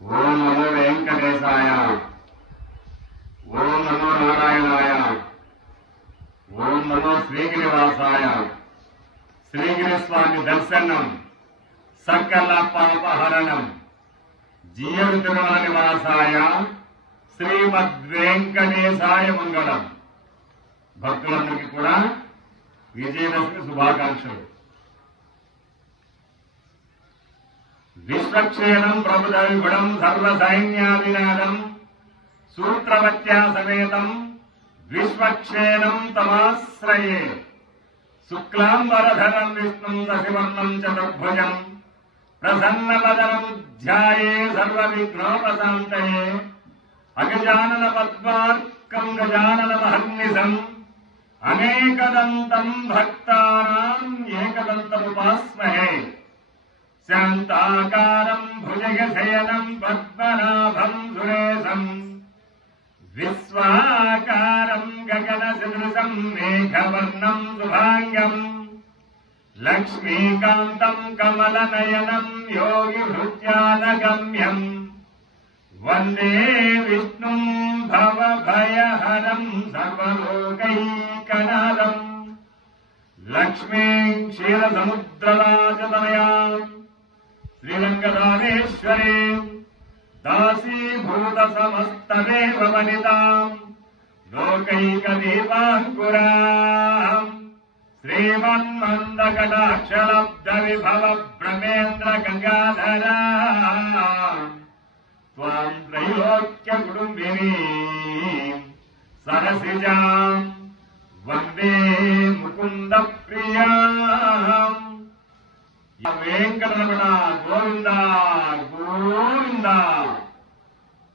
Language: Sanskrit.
ఓం నమో వెంకటేశాయ ఓం నమో నారాయణాయ ఓం నమో శ్రీగిరివాసాయ శ్రీగిరి స్వామి దర్శనం సకల పాపహరణం జీయరు తిరుమల నివాసాయ శ్రీమద్ వెంకటేశాయ మంగళం భక్తులందరికీ కూడా విజయదశమి శుభాకాంక్షలు విశ్వక్షేణం ప్రభుదవిగుణం సర్వ సైన్యాదినాదం సూత్రవత్యా సమేతం విశ్వక్షేణం తమాశ్రయే. శుక్లాంబరధరం విష్ణుం దశివర్ణం చతుర్భుజం. ప్రసన్నవదనం ధ్యాయే సర్వవిఘ్నోపశాంతయే. అగజానన పద్మార్కం గజానన మహర్నిశం అనేకదంతం భక్తానాం ఏకదంతముపాస్మహే. శాంతాకారం नाभम् सुरेशम्। विश्वाकारम् गगनसदृशम् मेघवर्णम् सुभाङ्गम्। लक्ष्मीकान्तम् कमलनयनम् योगिभृत्यानगम्यम् वन्दे विष्णुम् भवभयहरम् सर्वलोकैकनादम्। लक्ष्मीम् क्षीरसमुद्रलाचतनया श्रीरङ्गदानेश्वरे भूतसमस्तमेव वनिताम् लोकैकविभाङ्कुरा श्रीमन्मन्दकटाक्षलब्दविभव गङ्गाधरा त्वाम् त्रैलोक्यकुटुम्बिनी कुटुम्बिनी वन्दे मुकुन्दप्रिया वेङ्कटरमणा गोविन्द